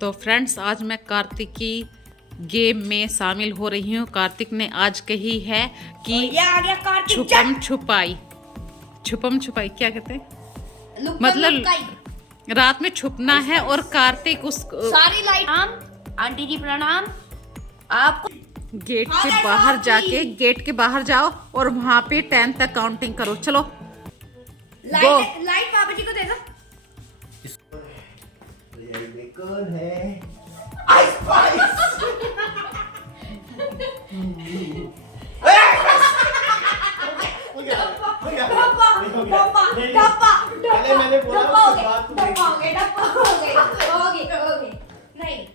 तो फ्रेंड्स, आज मैं कार्तिक की गेम में शामिल हो रही हूँ। कार्तिक ने आज कही है कि ये आ गया कार्तिक। छुपम छुपाई। छुपम छुपाई क्या कहते हैं? मतलब रात में छुपना है और कार्तिक उस सारी लाइट। आंटी जी प्रणाम। आपको गेट के बाहर जाके गेट के बाहर जाओ और वहां पे 10 तक काउंटिंग करो। चलो लाइट पापा जी को दे दो। कौन है? मैंने बोला नहीं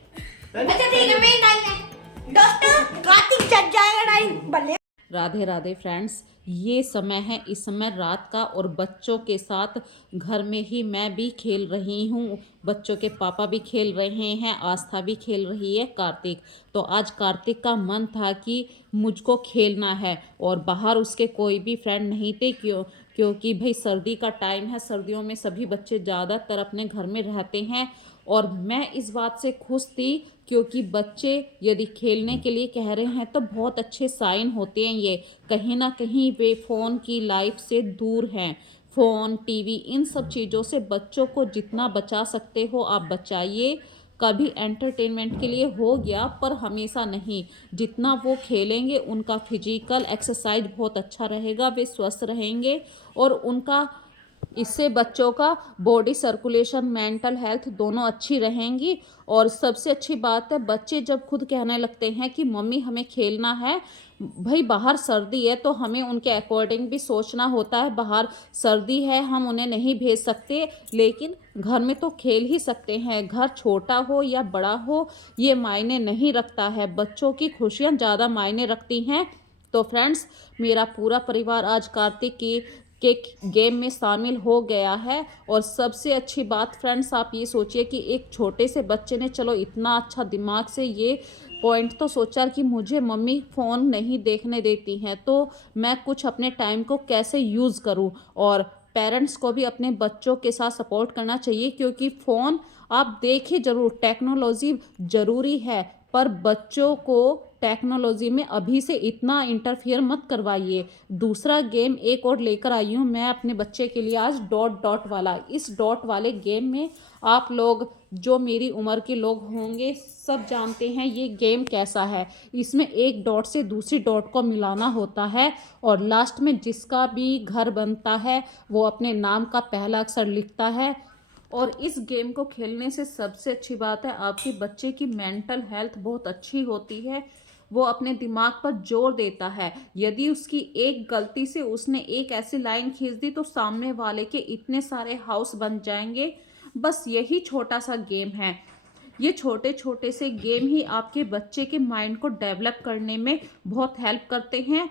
अच्छा ठीक है, मैं नहीं दोस्तों कार्तिक चढ़ जाएगा टाइम बल्ले। राधे राधे फ्रेंड्स, ये समय है, इस समय रात का, और बच्चों के साथ घर में ही मैं भी खेल रही हूँ। बच्चों के पापा भी खेल रहे हैं, आस्था भी खेल रही है, कार्तिक। तो आज कार्तिक का मन था कि मुझको खेलना है, और बाहर उसके कोई भी फ्रेंड नहीं थे। क्योंकि भाई सर्दी का टाइम है, सर्दियों में सभी बच्चे ज़्यादातर अपने घर में रहते हैं। और मैं इस बात से खुश थी क्योंकि बच्चे यदि खेलने के लिए कह रहे हैं तो बहुत अच्छे साइन होते हैं। ये कहीं ना कहीं वे फ़ोन की लाइफ से दूर हैं। फ़ोन, टीवी, इन सब चीज़ों से बच्चों को जितना बचा सकते हो आप बचाइए। कभी एंटरटेनमेंट के लिए हो गया, पर हमेशा नहीं। जितना वो खेलेंगे उनका फिजिकल एक्सरसाइज बहुत अच्छा रहेगा, वे स्वस्थ रहेंगे, और उनका इससे बच्चों का बॉडी सर्कुलेशन, मेंटल हेल्थ दोनों अच्छी रहेंगी। और सबसे अच्छी बात है, बच्चे जब खुद कहने लगते हैं कि मम्मी हमें खेलना है, भाई बाहर सर्दी है तो हमें उनके अकॉर्डिंग भी सोचना होता है। बाहर सर्दी है, हम उन्हें नहीं भेज सकते, लेकिन घर में तो खेल ही सकते हैं। घर छोटा हो या बड़ा हो ये मायने नहीं रखता है, बच्चों की खुशियाँ ज़्यादा मायने रखती हैं। तो फ्रेंड्स, मेरा पूरा परिवार आज कार्तिक की के गेम में शामिल हो गया है। और सबसे अच्छी बात फ्रेंड्स, आप ये सोचिए कि एक छोटे से बच्चे ने चलो इतना अच्छा दिमाग से ये पॉइंट तो सोचा कि मुझे मम्मी फ़ोन नहीं देखने देती हैं, तो मैं कुछ अपने टाइम को कैसे यूज़ करूं। और पेरेंट्स को भी अपने बच्चों के साथ सपोर्ट करना चाहिए, क्योंकि फ़ोन आप देखिए ज़रूर, टेक्नोलॉजी ज़रूरी है, पर बच्चों को टेक्नोलॉजी में अभी से इतना इंटरफियर मत करवाइए। दूसरा गेम एक और लेकर आई हूँ मैं अपने बच्चे के लिए आज, डॉट डॉट वाला। इस डॉट वाले गेम में आप लोग जो मेरी उम्र के लोग होंगे सब जानते हैं ये गेम कैसा है। इसमें एक डॉट से दूसरी डॉट को मिलाना होता है, और लास्ट में जिसका भी घर बनता है वो अपने नाम का पहला अक्षर लिखता है। और इस गेम को खेलने से सबसे अच्छी बात है, आपके बच्चे की मेंटल हेल्थ बहुत अच्छी होती है। वो अपने दिमाग पर जोर देता है। यदि उसकी एक गलती से उसने एक ऐसी लाइन खींच दी तो सामने वाले के इतने सारे हाउस बन जाएंगे। बस यही छोटा सा गेम है। ये छोटे छोटे से गेम ही आपके बच्चे के माइंड को डेवलप करने में बहुत हेल्प करते हैं।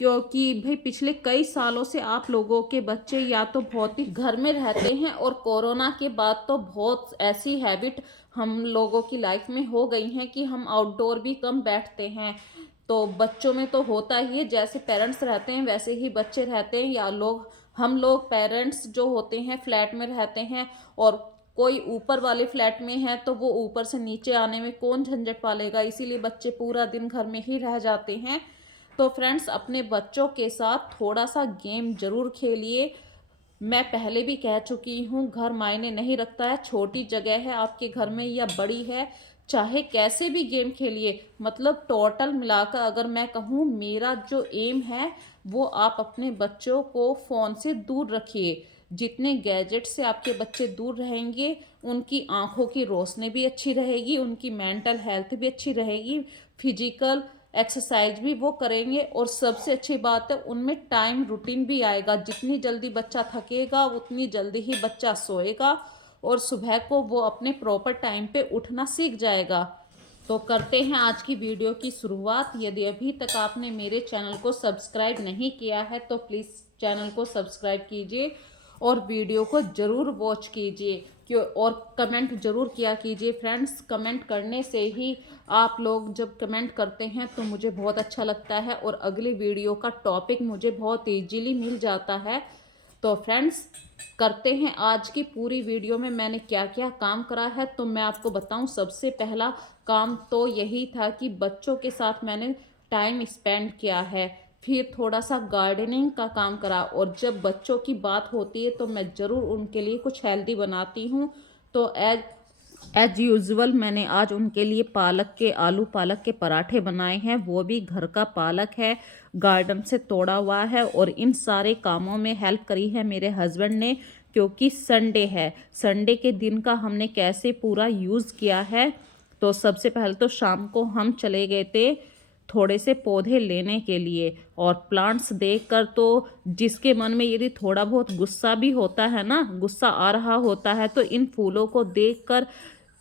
क्योंकि भाई पिछले कई सालों से आप लोगों के बच्चे या तो बहुत ही घर में रहते हैं, और कोरोना के बाद तो बहुत ऐसी हैबिट हम लोगों की लाइफ में हो गई हैं कि हम आउटडोर भी कम बैठते हैं। तो बच्चों में तो होता ही है, जैसे पेरेंट्स रहते हैं वैसे ही बच्चे रहते हैं। या लोग, हम लोग पेरेंट्स जो होते हैं फ्लैट में रहते हैं, और कोई ऊपर वाले फ्लैट में है तो वो ऊपर से नीचे आने में कौन झंझट पालेगा, इसीलिए बच्चे पूरा दिन घर में ही रह जाते हैं। तो फ्रेंड्स, अपने बच्चों के साथ थोड़ा सा गेम जरूर खेलिए। मैं पहले भी कह चुकी हूँ, घर मायने नहीं रखता है, छोटी जगह है आपके घर में या बड़ी है, चाहे कैसे भी गेम खेलिए। मतलब टोटल मिलाकर अगर मैं कहूँ, मेरा जो एम है वो आप अपने बच्चों को फ़ोन से दूर रखिए। जितने गैजेट से आपके बच्चे दूर रहेंगे, उनकी आंखों की रोशनी भी अच्छी रहेगी, उनकी मेंटल हेल्थ भी अच्छी रहेगी, फिजिकल एक्सरसाइज भी वो करेंगे, और सबसे अच्छी बात है उनमें टाइम रूटीन भी आएगा। जितनी जल्दी बच्चा थकेगा उतनी जल्दी ही बच्चा सोएगा, और सुबह को वो अपने प्रॉपर टाइम पे उठना सीख जाएगा। तो करते हैं आज की वीडियो की शुरुआत। यदि अभी तक आपने मेरे चैनल को सब्सक्राइब नहीं किया है तो प्लीज़ चैनल को सब्सक्राइब कीजिए, और वीडियो को ज़रूर वॉच कीजिए। क्यों, और कमेंट ज़रूर किया कीजिए फ्रेंड्स। कमेंट करने से ही, आप लोग जब कमेंट करते हैं तो मुझे बहुत अच्छा लगता है, और अगली वीडियो का टॉपिक मुझे बहुत ईजीली मिल जाता है। तो फ्रेंड्स करते हैं आज की पूरी वीडियो में मैंने क्या क्या काम करा है। तो मैं आपको बताऊं, सबसे पहला काम तो यही था कि बच्चों के साथ मैंने टाइम स्पेंड किया है। फिर थोड़ा सा गार्डनिंग का काम करा, और जब बच्चों की बात होती है तो मैं ज़रूर उनके लिए कुछ हेल्दी बनाती हूँ। तो एज यूजुअल मैंने आज उनके लिए आलू पालक के पराठे बनाए हैं। वो भी घर का पालक है, गार्डन से तोड़ा हुआ है। और इन सारे कामों में हेल्प करी है मेरे हस्बैंड ने, क्योंकि संडे है। संडे के दिन का हमने कैसे पूरा यूज़ किया है। तो सबसे पहले तो शाम को हम चले गए थे थोड़े से पौधे लेने के लिए, और प्लांट्स देखकर तो जिसके मन में यदि थोड़ा बहुत गुस्सा भी होता है ना, गुस्सा आ रहा होता है, तो इन फूलों को देखकर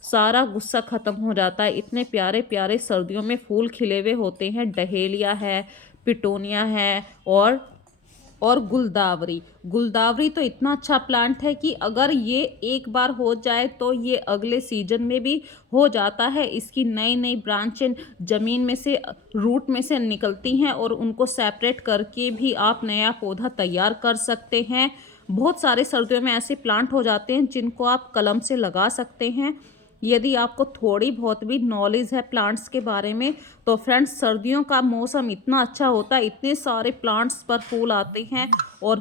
सारा गुस्सा ख़त्म हो जाता है। इतने प्यारे प्यारे सर्दियों में फूल खिले हुए होते हैं। डहेलिया है, पिटोनिया है, और गुलदावरी। गुलदावरी तो इतना अच्छा प्लांट है कि अगर ये एक बार हो जाए तो ये अगले सीजन में भी हो जाता है। इसकी नई नई ब्रांचें ज़मीन में से, रूट में से निकलती हैं, और उनको सेपरेट करके भी आप नया पौधा तैयार कर सकते हैं। बहुत सारे सर्दियों में ऐसे प्लांट हो जाते हैं जिनको आप कलम से लगा सकते हैं। यदि आपको थोड़ी बहुत भी नॉलेज है प्लांट्स के बारे में, तो फ्रेंड्स सर्दियों का मौसम इतना अच्छा होता है, इतने सारे प्लांट्स पर फूल आते हैं, और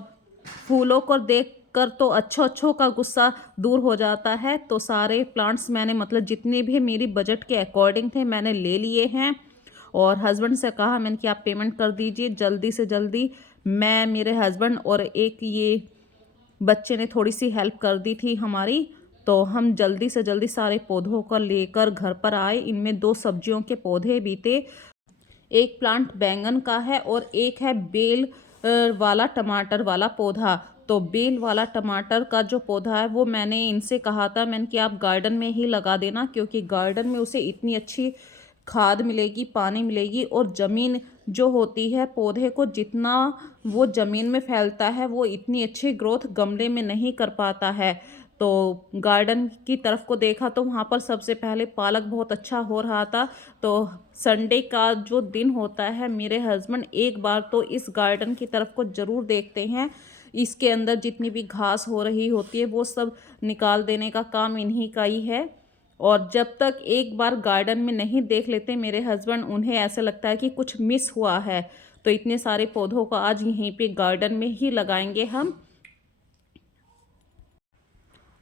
फूलों को देखकर तो अच्छों का गुस्सा दूर हो जाता है। तो सारे प्लांट्स मैंने, मतलब जितने भी मेरी बजट के अकॉर्डिंग थे, मैंने ले लिए हैं। और हस्बैंड से कहा मैंने कि आप पेमेंट कर दीजिए जल्दी से जल्दी। मैं, मेरे हस्बैंड और एक ये बच्चे ने थोड़ी सी हेल्प कर दी थी हमारी। तो हम जल्दी से जल्दी सारे पौधों को लेकर घर पर आए। इनमें 2 सब्जियों के पौधे भी थे। एक प्लांट बैंगन का है और एक है बेल वाला टमाटर वाला पौधा। तो बेल वाला टमाटर का जो पौधा है वो मैंने इनसे कहा था, मैंने कि आप गार्डन में ही लगा देना, क्योंकि गार्डन में उसे इतनी अच्छी खाद मिलेगी, पानी मिलेगी, और ज़मीन जो होती है पौधे को जितना वो ज़मीन में फैलता है वो इतनी अच्छी ग्रोथ गमले में नहीं कर पाता है। तो गार्डन की तरफ को देखा तो वहाँ पर सबसे पहले पालक बहुत अच्छा हो रहा था। तो संडे का जो दिन होता है, मेरे हस्बैंड एक बार तो इस गार्डन की तरफ को ज़रूर देखते हैं। इसके अंदर जितनी भी घास हो रही होती है वो सब निकाल देने का काम इन्हीं का ही है। और जब तक एक बार गार्डन में नहीं देख लेते मेरे हस्बैंड, उन्हें ऐसा लगता है कि कुछ मिस हुआ है। तो इतने सारे पौधों को आज यहीं पे गार्डन में ही लगाएंगे हम।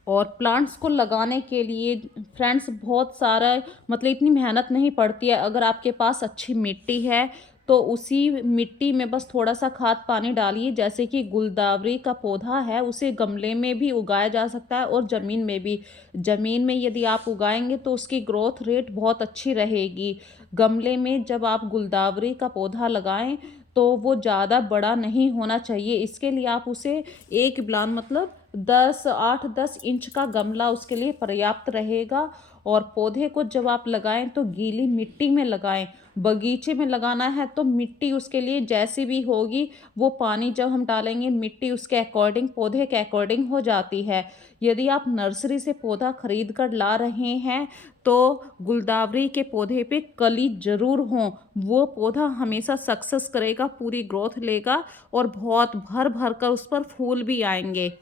और प्लांट्स को लगाने के लिए फ्रेंड्स बहुत सारा, मतलब इतनी मेहनत नहीं पड़ती है। अगर आपके पास अच्छी मिट्टी है तो उसी मिट्टी में बस थोड़ा सा खाद पानी डालिए। जैसे कि गुलदावरी का पौधा है, उसे गमले में भी उगाया जा सकता है और ज़मीन में भी। ज़मीन में यदि आप उगाएंगे तो उसकी ग्रोथ रेट बहुत अच्छी रहेगी। गमले में जब आप गुलदावरी का पौधा लगाएं तो वो ज़्यादा बड़ा नहीं होना चाहिए। इसके लिए आप उसे एक प्लांट, मतलब 8-10 इंच का गमला उसके लिए पर्याप्त रहेगा। और पौधे को जब आप लगाएं तो गीली मिट्टी में लगाएं। बगीचे में लगाना है तो मिट्टी उसके लिए जैसी भी होगी, वो पानी जब हम डालेंगे मिट्टी उसके अकॉर्डिंग, पौधे के अकॉर्डिंग हो जाती है। यदि आप नर्सरी से पौधा खरीद कर ला रहे हैं तो गुलदावरी के पौधे पे कली जरूर हो। वो पौधा हमेशा सक्सेस करेगा, पूरी ग्रोथ लेगा, और बहुत भर भर कर उस पर फूल भी आएंगे।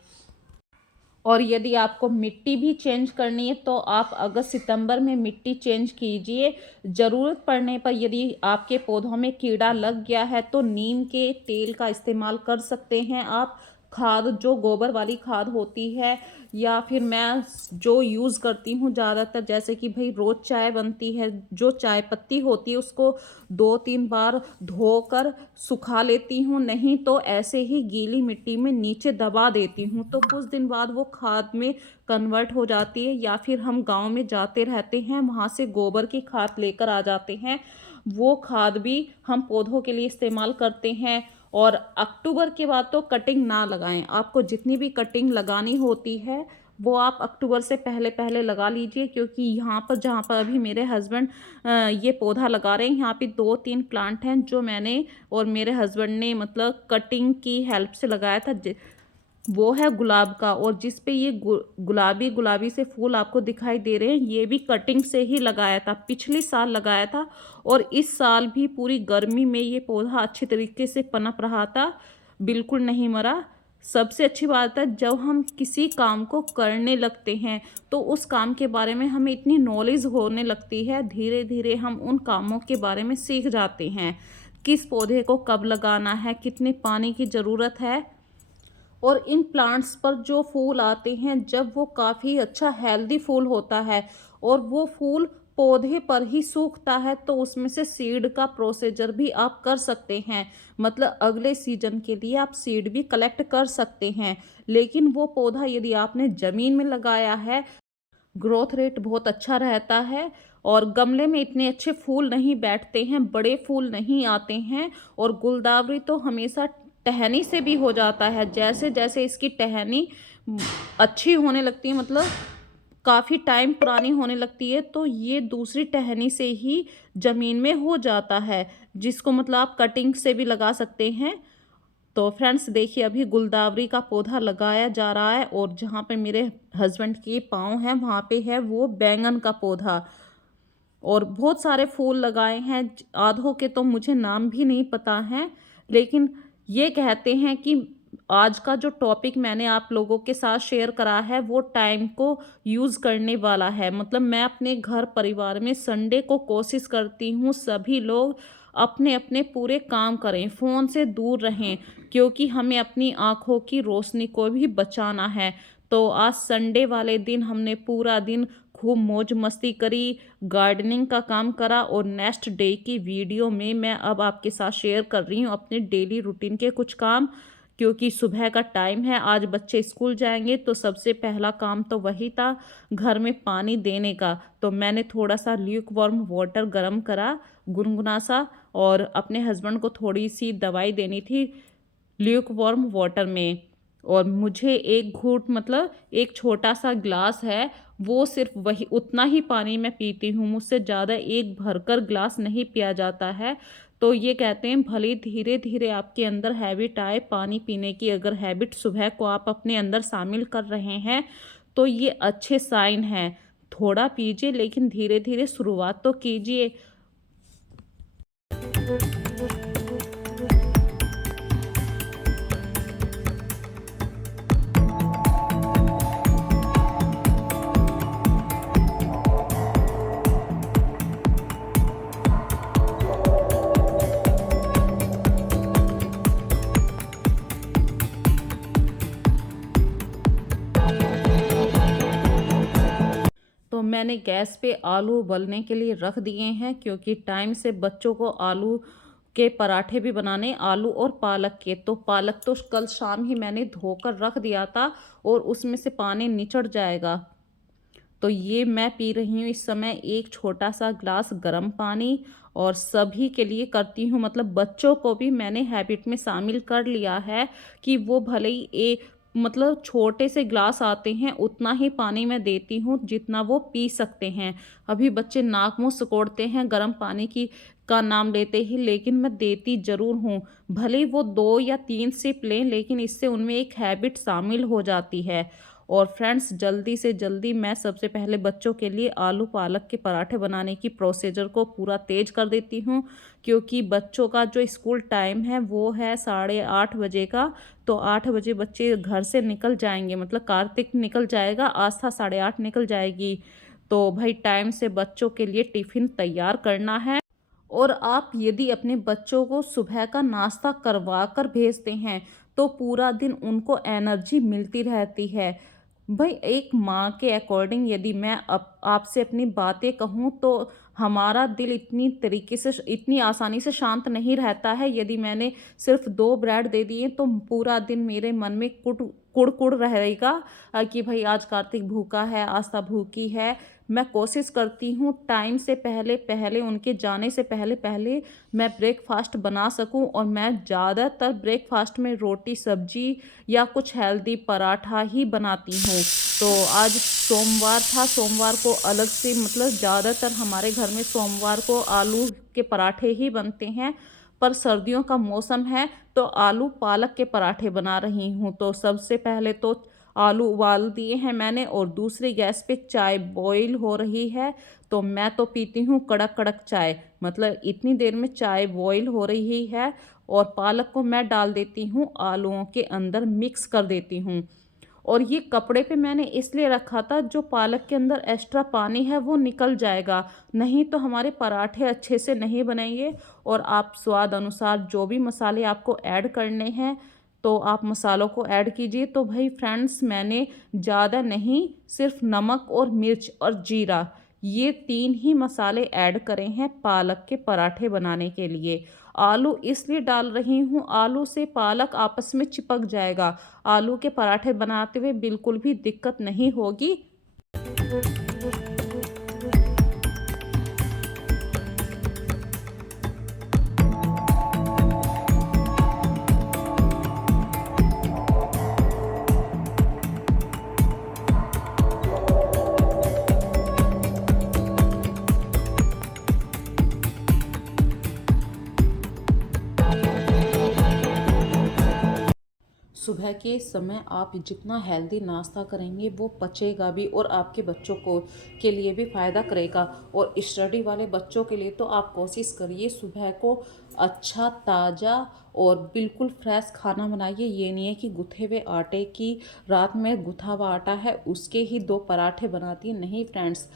और यदि आपको मिट्टी भी चेंज करनी है तो आप अगस्त सितंबर में मिट्टी चेंज कीजिए। ज़रूरत पड़ने पर यदि आपके पौधों में कीड़ा लग गया है तो नीम के तेल का इस्तेमाल कर सकते हैं आप। खाद जो गोबर वाली खाद होती है, या फिर मैं जो यूज़ करती हूँ ज़्यादातर, जैसे कि भाई रोज़ चाय बनती है, जो चाय पत्ती होती है उसको 2-3 बार धोकर सुखा लेती हूँ, नहीं तो ऐसे ही गीली मिट्टी में नीचे दबा देती हूँ। तो कुछ दिन बाद वो खाद में कन्वर्ट हो जाती है। या फिर हम गांव में जाते रहते हैं, वहाँ से गोबर की खाद लेकर आ जाते हैं, वो खाद भी हम पौधों के लिए इस्तेमाल करते हैं। और अक्टूबर के बाद तो कटिंग ना लगाएं। आपको जितनी भी कटिंग लगानी होती है वो आप अक्टूबर से पहले पहले लगा लीजिए, क्योंकि यहाँ पर जहाँ पर अभी मेरे हस्बैंड ये पौधा लगा रहे हैं, यहाँ पे 2-3 प्लांट हैं जो मैंने और मेरे हस्बैंड ने मतलब कटिंग की हेल्प से लगाया था। वो है गुलाब का, और जिस पे ये गुलाबी गुलाबी से फूल आपको दिखाई दे रहे हैं, ये भी कटिंग से ही लगाया था, पिछले साल लगाया था। और इस साल भी पूरी गर्मी में ये पौधा अच्छे तरीके से पनप रहा था, बिल्कुल नहीं मरा। सबसे अच्छी बात है जब हम किसी काम को करने लगते हैं तो उस काम के बारे में हमें इतनी नॉलेज होने लगती है, धीरे धीरे हम उन कामों के बारे में सीख जाते हैं। किस पौधे को कब लगाना है, कितने पानी की ज़रूरत है, और इन प्लांट्स पर जो फूल आते हैं जब वो काफ़ी अच्छा हेल्दी फूल होता है और वो फूल पौधे पर ही सूखता है तो उसमें से सीड का प्रोसीजर भी आप कर सकते हैं। मतलब अगले सीजन के लिए आप सीड भी कलेक्ट कर सकते हैं। लेकिन वो पौधा यदि आपने ज़मीन में लगाया है, ग्रोथ रेट बहुत अच्छा रहता है और गमले में इतने अच्छे फूल नहीं बैठते हैं, बड़े फूल नहीं आते हैं। और गुलदावरी तो हमेशा टहनी से भी हो जाता है। जैसे जैसे इसकी टहनी अच्छी होने लगती है, मतलब काफ़ी टाइम पुरानी होने लगती है, तो ये दूसरी टहनी से ही ज़मीन में हो जाता है, जिसको मतलब आप कटिंग से भी लगा सकते हैं। तो फ्रेंड्स देखिए अभी गुलदावरी का पौधा लगाया जा रहा है और जहाँ पे मेरे हस्बैंड के पाँव हैं वहाँ पे है वो बैंगन का पौधा। और बहुत सारे फूल लगाए हैं, आधों के तो मुझे नाम भी नहीं पता है। लेकिन ये कहते हैं कि आज का जो टॉपिक मैंने आप लोगों के साथ शेयर करा है वो टाइम को यूज़ करने वाला है। मतलब मैं अपने घर परिवार में संडे को कोशिश करती हूँ सभी लोग अपने अपने पूरे काम करें, फ़ोन से दूर रहें, क्योंकि हमें अपनी आँखों की रोशनी को भी बचाना है। तो आज संडे वाले दिन हमने पूरा दिन खूब मौज मस्ती करी, गार्डनिंग का काम करा और नेक्स्ट डे की वीडियो में मैं अब आपके साथ शेयर कर रही हूँ अपने डेली रूटीन के कुछ काम। क्योंकि सुबह का टाइम है, आज बच्चे स्कूल जाएंगे तो सबसे पहला काम तो वही था घर में पानी देने का। तो मैंने थोड़ा सा ल्यूक वार्म वाटर गर्म करा, गुनगुना सा, और अपने हस्बैंड को थोड़ी सी दवाई देनी थी ल्यूक वार्म वाटर में। और मुझे एक घूंट मतलब एक छोटा सा ग्लास है, वो सिर्फ वही उतना ही पानी मैं पीती हूँ, मुझसे ज़्यादा एक भरकर ग्लास नहीं पिया जाता है। तो ये कहते हैं भले धीरे धीरे आपके अंदर हैबिट आए पानी पीने की, अगर हैबिट सुबह को आप अपने अंदर शामिल कर रहे हैं तो ये अच्छे साइन हैं। थोड़ा पीजिए लेकिन धीरे धीरे शुरुआत तो कीजिए। तो मैंने गैस पे आलू उबलने के लिए रख दिए हैं, क्योंकि टाइम से बच्चों को आलू के पराठे भी बनाने, आलू और पालक के। तो पालक तो कल शाम ही मैंने धोकर रख दिया था और उसमें से पानी निचड़ जाएगा। तो ये मैं पी रही हूँ इस समय एक छोटा सा ग्लास गर्म पानी, और सभी के लिए करती हूँ, मतलब बच्चों को भी मैंने हैबिट में शामिल कर लिया है कि वो भले ही मतलब छोटे से ग्लास आते हैं उतना ही पानी मैं देती हूँ जितना वो पी सकते हैं। अभी बच्चे नाक मुंह सिकोड़ते हैं गर्म पानी की का नाम लेते ही, लेकिन मैं देती ज़रूर हूँ। भले ही वो 2 या 3 सिप लें, लेकिन इससे उनमें एक हैबिट शामिल हो जाती है। और फ्रेंड्स जल्दी से जल्दी मैं सबसे पहले बच्चों के लिए आलू पालक के पराठे बनाने की प्रोसीजर को पूरा तेज कर देती हूँ, क्योंकि बच्चों का जो स्कूल टाइम है वो है 8:30 बजे का। तो 8 बजे बच्चे घर से निकल जाएंगे, मतलब कार्तिक निकल जाएगा, आस्था 8:30 निकल जाएगी। तो भाई टाइम से बच्चों के लिए टिफ़िन तैयार करना है। और आप यदि अपने बच्चों को सुबह का नाश्ता करवा कर भेजते हैं तो पूरा दिन उनको एनर्जी मिलती रहती है। भाई एक माँ के अकॉर्डिंग यदि मैं आपसे अपनी बातें कहूँ तो हमारा दिल इतनी तरीके से इतनी आसानी से शांत नहीं रहता है। यदि मैंने सिर्फ 2 ब्रेड दे दिए तो पूरा दिन मेरे मन में कुड़ कुड़ रहेगा कि भाई आज कार्तिक भूखा है, आस्था भूखी है। मैं कोशिश करती हूँ टाइम से पहले पहले उनके जाने से पहले पहले मैं ब्रेकफास्ट बना सकूँ, और मैं ज़्यादातर ब्रेकफास्ट में रोटी सब्जी या कुछ हेल्दी पराठा ही बनाती हूँ। तो आज सोमवार था, सोमवार को अलग से मतलब ज़्यादातर हमारे घर में सोमवार को आलू के पराठे ही बनते हैं, पर सर्दियों का मौसम है तो आलू पालक के पराठे बना रही हूँ। तो सबसे पहले तो आलू उबाल दिए हैं मैंने और दूसरी गैस पे चाय बॉईल हो रही है। तो मैं तो पीती हूँ कड़क कड़क चाय, मतलब इतनी देर में चाय बॉईल हो रही है और पालक को मैं डाल देती हूँ आलूओं के अंदर, मिक्स कर देती हूँ। और ये कपड़े पे मैंने इसलिए रखा था, जो पालक के अंदर एक्स्ट्रा पानी है वो निकल जाएगा, नहीं तो हमारे पराठे अच्छे से नहीं बनेंगे। और आप स्वाद अनुसार जो भी मसाले आपको ऐड करने हैं तो आप मसालों को ऐड कीजिए। तो भाई फ्रेंड्स, मैंने ज़्यादा नहीं, सिर्फ नमक और मिर्च और जीरा, ये 3 ही मसाले ऐड करे हैं पालक के पराठे बनाने के लिए। आलू इसलिए डाल रही हूँ, आलू से पालक आपस में चिपक जाएगा, आलू के पराठे बनाते हुए बिल्कुल भी दिक्कत नहीं होगी। सुबह के समय आप जितना हेल्दी नाश्ता करेंगे वो पचेगा भी और आपके बच्चों को के लिए भी फ़ायदा करेगा। और स्टडी वाले बच्चों के लिए तो आप कोशिश करिए सुबह को अच्छा ताज़ा और बिल्कुल फ्रेश खाना बनाइए। ये नहीं है कि गुथे हुए आटे की, रात में गुथा हुआ आटा है उसके ही 2 पराठे बनाती है, नहीं फ्रेंड्स।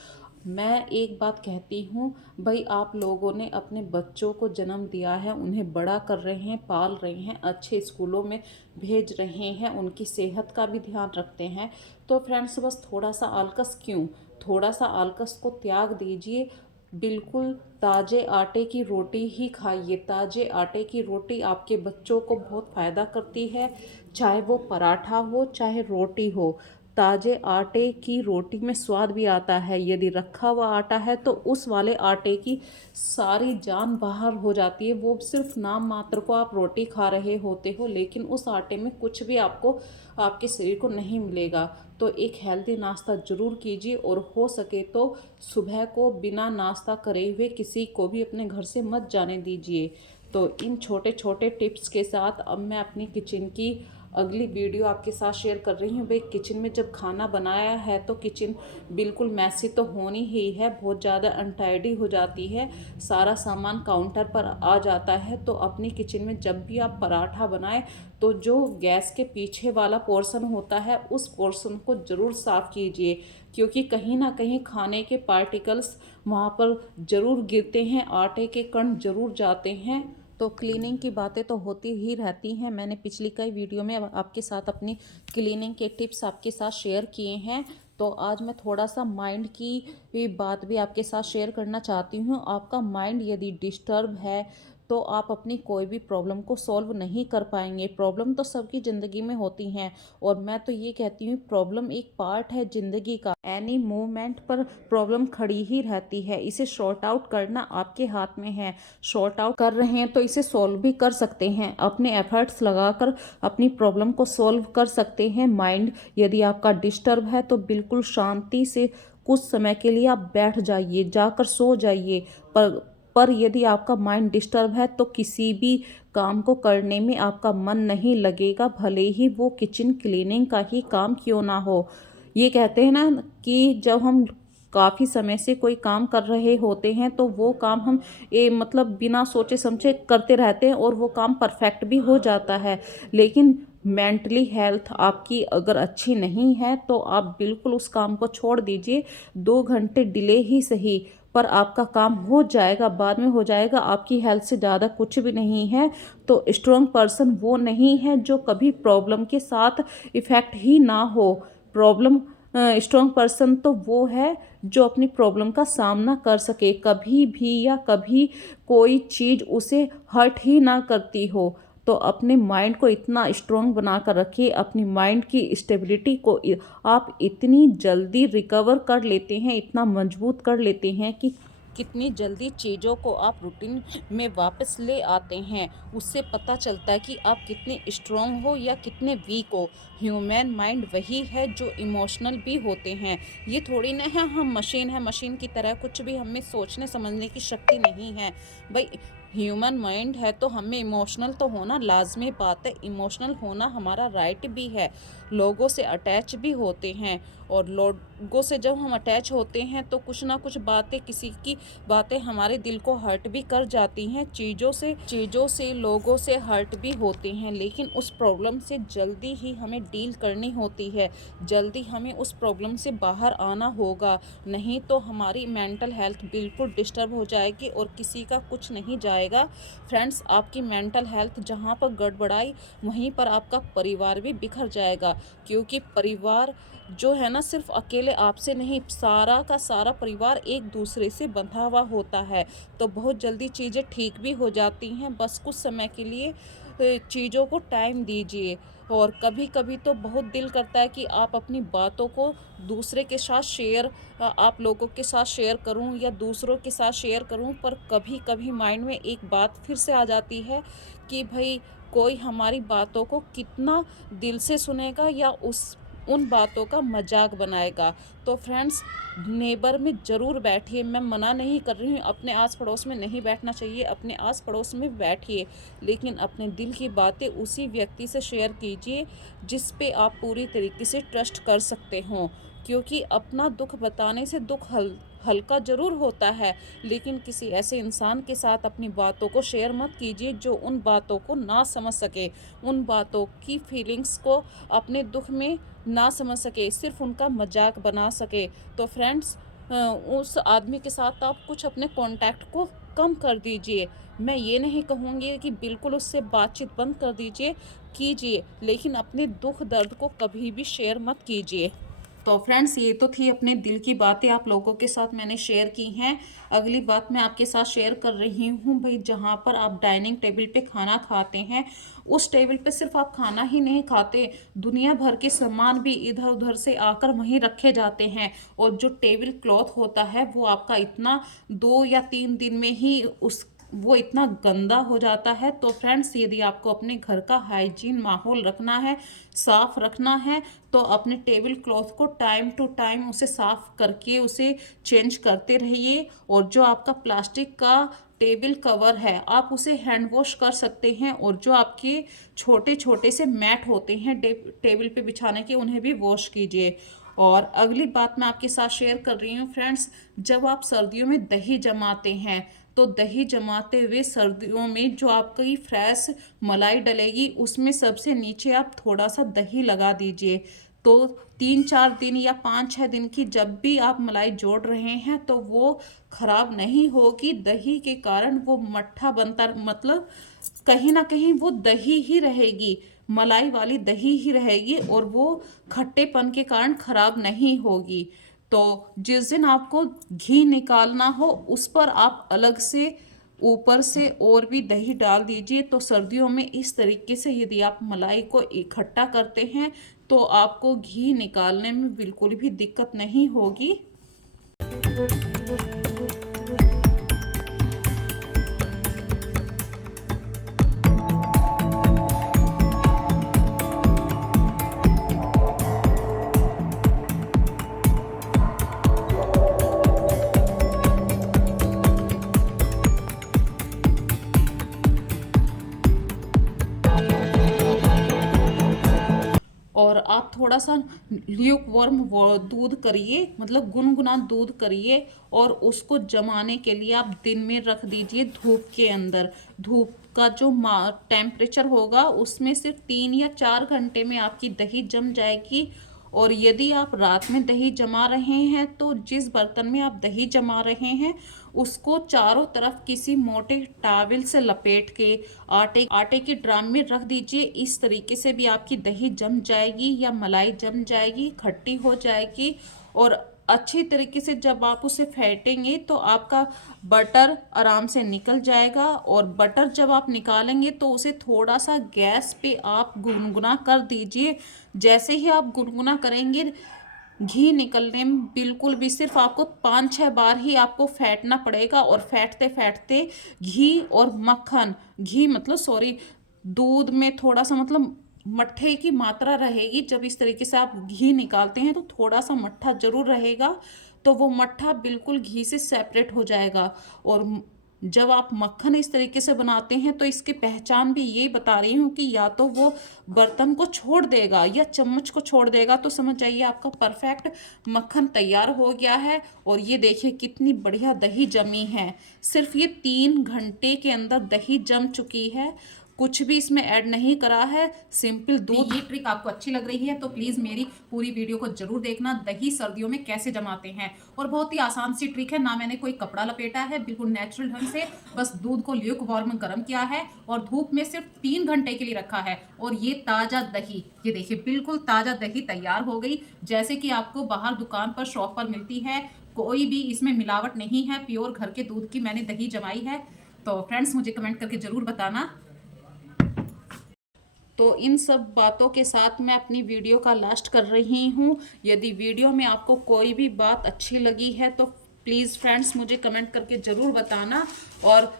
मैं एक बात कहती हूँ, भाई आप लोगों ने अपने बच्चों को जन्म दिया है, उन्हें बड़ा कर रहे हैं, पाल रहे हैं, अच्छे स्कूलों में भेज रहे हैं, उनकी सेहत का भी ध्यान रखते हैं। तो फ्रेंड्स बस थोड़ा सा आलकस क्यों, थोड़ा सा आलकस को त्याग दीजिए। बिल्कुल ताज़े आटे की रोटी ही खाइए। ताज़े आटे की रोटी आपके बच्चों को बहुत फ़ायदा करती है, चाहे वो पराठा हो चाहे रोटी हो। ताज़े आटे की रोटी में स्वाद भी आता है, यदि रखा हुआ आटा है तो उस वाले आटे की सारी जान बाहर हो जाती है। वो सिर्फ नाम मात्र को आप रोटी खा रहे होते हो, लेकिन उस आटे में कुछ भी आपको, आपके शरीर को नहीं मिलेगा। तो एक हेल्दी नाश्ता ज़रूर कीजिए और हो सके तो सुबह को बिना नाश्ता करे हुए किसी को भी अपने घर से मत जाने दीजिए। तो इन छोटे छोटे टिप्स के साथ अब मैं अपनी किचन की अगली वीडियो आपके साथ शेयर कर रही हूँ। भाई किचन में जब खाना बनाया है तो किचन बिल्कुल मैसी तो होनी ही है, बहुत ज़्यादा अनटाइडी हो जाती है, सारा सामान काउंटर पर आ जाता है। तो अपनी किचन में जब भी आप पराठा बनाएं तो जो गैस के पीछे वाला पोर्शन होता है उस पोर्शन को ज़रूर साफ़ कीजिए, क्योंकि कहीं ना कहीं खाने के पार्टिकल्स वहाँ पर ज़रूर गिरते हैं, आटे के कण ज़रूर जाते हैं। तो क्लीनिंग की बातें तो होती ही रहती हैं। मैंने पिछली कई वीडियो में आपके साथ अपनी क्लीनिंग के टिप्स आपके साथ शेयर किए हैं। तो आज मैं थोड़ा सा माइंड की भी बात भी आपके साथ शेयर करना चाहती हूँ। आपका माइंड यदि डिस्टर्ब है तो आप अपनी कोई भी प्रॉब्लम को सॉल्व नहीं कर पाएंगे। प्रॉब्लम तो सबकी ज़िंदगी में होती हैं और मैं तो ये कहती हूँ प्रॉब्लम एक पार्ट है ज़िंदगी का। एनी मोमेंट पर प्रॉब्लम खड़ी ही रहती है, इसे सॉर्ट आउट करना आपके हाथ में है। सॉर्ट आउट कर रहे हैं तो इसे सॉल्व भी कर सकते हैं, अपने एफर्ट्स लगाकर अपनी प्रॉब्लम को सॉल्व कर सकते हैं। माइंड यदि आपका डिस्टर्ब है तो बिल्कुल शांति से कुछ समय के लिए आप बैठ जाइए, जाकर सो जाइए। पर यदि आपका माइंड डिस्टर्ब है तो किसी भी काम को करने में आपका मन नहीं लगेगा, भले ही वो किचन क्लीनिंग का ही काम क्यों ना हो। ये कहते हैं ना कि जब हम काफ़ी समय से कोई काम कर रहे होते हैं तो वो काम हम मतलब बिना सोचे समझे करते रहते हैं और वो काम परफेक्ट भी हो जाता है। लेकिन मेंटली हेल्थ आपकी अगर अच्छी नहीं है तो आप बिल्कुल उस काम को छोड़ दीजिए। 2 घंटे डिले ही सही, पर आपका काम हो जाएगा, बाद में हो जाएगा। आपकी हेल्थ से ज़्यादा कुछ भी नहीं है। तो स्ट्रॉन्ग पर्सन वो नहीं है जो कभी प्रॉब्लम के साथ इफ़ेक्ट ही ना हो। प्रॉब्लम स्ट्रॉन्ग पर्सन तो वो है जो अपनी प्रॉब्लम का सामना कर सके, कभी भी या कभी कोई चीज़ उसे हर्ट ही ना करती हो। तो अपने माइंड को इतना स्ट्रॉन्ग बना कर रखिए, अपनी माइंड की स्टेबिलिटी को आप इतनी जल्दी रिकवर कर लेते हैं, इतना मजबूत कर लेते हैं कि कितनी जल्दी चीज़ों को आप रूटीन में वापस ले आते हैं। उससे पता चलता है कि आप कितने स्ट्रॉन्ग हो या कितने वीक हो। ह्यूमन माइंड वही है जो इमोशनल भी होते हैं। ये थोड़ी ना है हम मशीन है, मशीन की तरह कुछ भी हमें सोचने समझने की शक्ति नहीं है। भाई ह्यूमन माइंड है तो हमें इमोशनल तो होना लाजमी बात है। इमोशनल होना हमारा राइट भी है। लोगों से अटैच भी होते हैं और लोगों से जब हम अटैच होते हैं तो कुछ ना कुछ बातें, किसी की बातें हमारे दिल को हर्ट भी कर जाती हैं। चीज़ों से लोगों से हर्ट भी होते हैं, लेकिन उस प्रॉब्लम से जल्दी ही हमें डील करनी होती है। जल्दी हमें उस प्रॉब्लम से बाहर आना होगा, नहीं तो हमारी मेंटल हेल्थ बिल्कुल डिस्टर्ब हो जाएगी और किसी का कुछ नहीं जाएगा। फ्रेंड्स, आपकी मेंटल हेल्थ जहाँ पर गड़बड़ाई वहीं पर आपका परिवार भी बिखर जाएगा, क्योंकि परिवार जो है ना सिर्फ अकेले आपसे नहीं, सारा का सारा परिवार एक दूसरे से बंधा हुआ होता है। तो बहुत जल्दी चीज़ें ठीक भी हो जाती हैं, बस कुछ समय के लिए चीज़ों को टाइम दीजिए। और कभी कभी तो बहुत दिल करता है कि आप अपनी बातों को दूसरे के साथ आप लोगों के साथ शेयर करूं या दूसरों के साथ शेयर करूं, पर कभी कभी माइंड में एक बात फिर से आ जाती है कि भाई कोई हमारी बातों को कितना दिल से सुनेगा या उन बातों का मजाक बनाएगा। तो फ्रेंड्स, नेबर में ज़रूर बैठिए। मैं मना नहीं कर रही हूँ, अपने आस पड़ोस में नहीं बैठना चाहिए, अपने आस पड़ोस में बैठिए, लेकिन अपने दिल की बातें उसी व्यक्ति से शेयर कीजिए जिस पे आप पूरी तरीके से ट्रस्ट कर सकते हो। क्योंकि अपना दुख बताने से दुख हल्का ज़रूर होता है, लेकिन किसी ऐसे इंसान के साथ अपनी बातों को शेयर मत कीजिए जो उन बातों को ना समझ सके, उन बातों की फीलिंग्स को अपने दुख में ना समझ सके, सिर्फ उनका मजाक बना सके। तो फ्रेंड्स, उस आदमी के साथ आप कुछ अपने कांटेक्ट को कम कर दीजिए। मैं ये नहीं कहूँगी कि बिल्कुल उससे बातचीत बंद कर कीजिए, लेकिन अपने दुख दर्द को कभी भी शेयर मत कीजिए। तो फ्रेंड्स, ये तो थी अपने दिल की बातें आप लोगों के साथ मैंने शेयर की हैं। अगली बात मैं आपके साथ शेयर कर रही हूँ भाई, जहाँ पर आप डाइनिंग टेबल पे खाना खाते हैं, उस टेबल पे सिर्फ आप खाना ही नहीं खाते, दुनिया भर के सामान भी इधर उधर से आकर वहीं रखे जाते हैं। और जो टेबल क्लॉथ होता है वो आपका इतना 2 या 3 दिन में ही वो इतना गंदा हो जाता है। तो फ्रेंड्स, यदि आपको अपने घर का हाइजीन माहौल रखना है, साफ रखना है, तो अपने टेबल क्लॉथ को टाइम टू टाइम उसे साफ करके उसे चेंज करते रहिए। और जो आपका प्लास्टिक का टेबल कवर है आप उसे हैंड वॉश कर सकते हैं। और जो आपके छोटे छोटे से मैट होते हैं टेबल पे बिछाने के, उन्हें भी वॉश कीजिए। और अगली बात मैं आपके साथ शेयर कर रही हूँ फ्रेंड्स, जब आप सर्दियों में दही जमाते हैं तो दही जमाते हुए सर्दियों में जो आपकी फ्रेश मलाई डलेगी उसमें सबसे नीचे आप थोड़ा सा दही लगा दीजिए। तो 3 4 दिन या 5 6 दिन की जब भी आप मलाई जोड़ रहे हैं तो वो खराब नहीं होगी। दही के कारण वो मट्ठा बनता, मतलब कहीं ना कहीं वो दही ही रहेगी, मलाई वाली दही ही रहेगी और वो खट्टेपन के कारण खराब नहीं होगी। तो जिस दिन आपको घी निकालना हो उस पर आप अलग से ऊपर से और भी दही डाल दीजिए। तो सर्दियों में इस तरीके से यदि आप मलाई को इकट्ठा करते हैं तो आपको घी निकालने में बिल्कुल भी दिक्कत नहीं होगी। और आप थोड़ा सा ल्यूक वार्म दूध करिए, मतलब गुनगुना दूध करिए और उसको जमाने के लिए आप दिन में रख दीजिए धूप के अंदर। धूप का जो टेम्परेचर होगा उसमें सिर्फ 3 या 4 घंटे में आपकी दही जम जाएगी। और यदि आप रात में दही जमा रहे हैं तो जिस बर्तन में आप दही जमा रहे हैं उसको चारों तरफ किसी मोटे टॉवल से लपेट के आटे के ड्राम में रख दीजिए। इस तरीके से भी आपकी दही जम जाएगी या मलाई जम जाएगी, खट्टी हो जाएगी। और अच्छी तरीके से जब आप उसे फेंटेंगे तो आपका बटर आराम से निकल जाएगा। और बटर जब आप निकालेंगे तो उसे थोड़ा सा गैस पे आप गुनगुना कर दीजिए। जैसे ही आप गुनगुना करेंगे घी निकलने में बिल्कुल भी सिर्फ आपको 5 6 बार ही आपको फेंटना पड़ेगा। और फेंटते फेंटते घी और मक्खन, घी मतलब सॉरी, दूध में थोड़ा सा मतलब मट्ठे की मात्रा रहेगी। जब इस तरीके से आप घी निकालते हैं तो थोड़ा सा मट्ठा जरूर रहेगा, तो वो मट्ठा बिल्कुल घी से सेपरेट हो जाएगा। और जब आप मक्खन इस तरीके से बनाते हैं तो इसकी पहचान भी ये बता रही हूँ कि या तो वो बर्तन को छोड़ देगा या चम्मच को छोड़ देगा, तो समझ जाइए आपका परफेक्ट मक्खन तैयार हो गया है। और ये देखिए कितनी बढ़िया दही जमी है, सिर्फ ये 3 घंटे के अंदर दही जम चुकी है, कुछ भी इसमें ऐड नहीं करा है, सिंपल दूध। ये ट्रिक आपको अच्छी लग रही है तो प्लीज़ मेरी पूरी वीडियो को जरूर देखना, दही सर्दियों में कैसे जमाते हैं। और बहुत ही आसान सी ट्रिक है, ना मैंने कोई कपड़ा लपेटा है, बिल्कुल नेचुरल ढंग से बस दूध को ल्यूक वार्म गर्म किया है और धूप में सिर्फ 3 घंटे के लिए रखा है। और ये ताज़ा दही, ये देखिए बिल्कुल ताज़ा दही तैयार हो गई, जैसे कि आपको बाहर दुकान पर शॉप पर मिलती है। कोई भी इसमें मिलावट नहीं है, प्योर घर के दूध की मैंने दही जमाई है। तो फ्रेंड्स मुझे कमेंट करके ज़रूर बताना। तो इन सब बातों के साथ मैं अपनी वीडियो का लास्ट कर रही हूँ। यदि वीडियो में आपको कोई भी बात अच्छी लगी है तो प्लीज़ फ्रेंड्स मुझे कमेंट करके ज़रूर बताना। और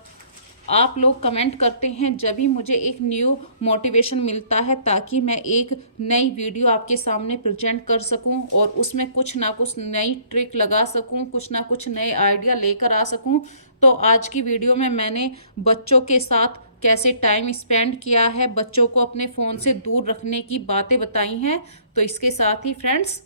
आप लोग कमेंट करते हैं जब भी मुझे एक न्यू मोटिवेशन मिलता है, ताकि मैं एक नई वीडियो आपके सामने प्रेजेंट कर सकूं और उसमें कुछ ना कुछ नई ट्रिक लगा सकूं, कुछ ना कुछ नए आइडिया लेकर आ सकूं। तो आज की वीडियो में मैंने बच्चों के साथ कैसे टाइम स्पेंड किया है, बच्चों को अपने फ़ोन से दूर रखने की बातें बताई हैं। तो इसके साथ ही फ्रेंड्स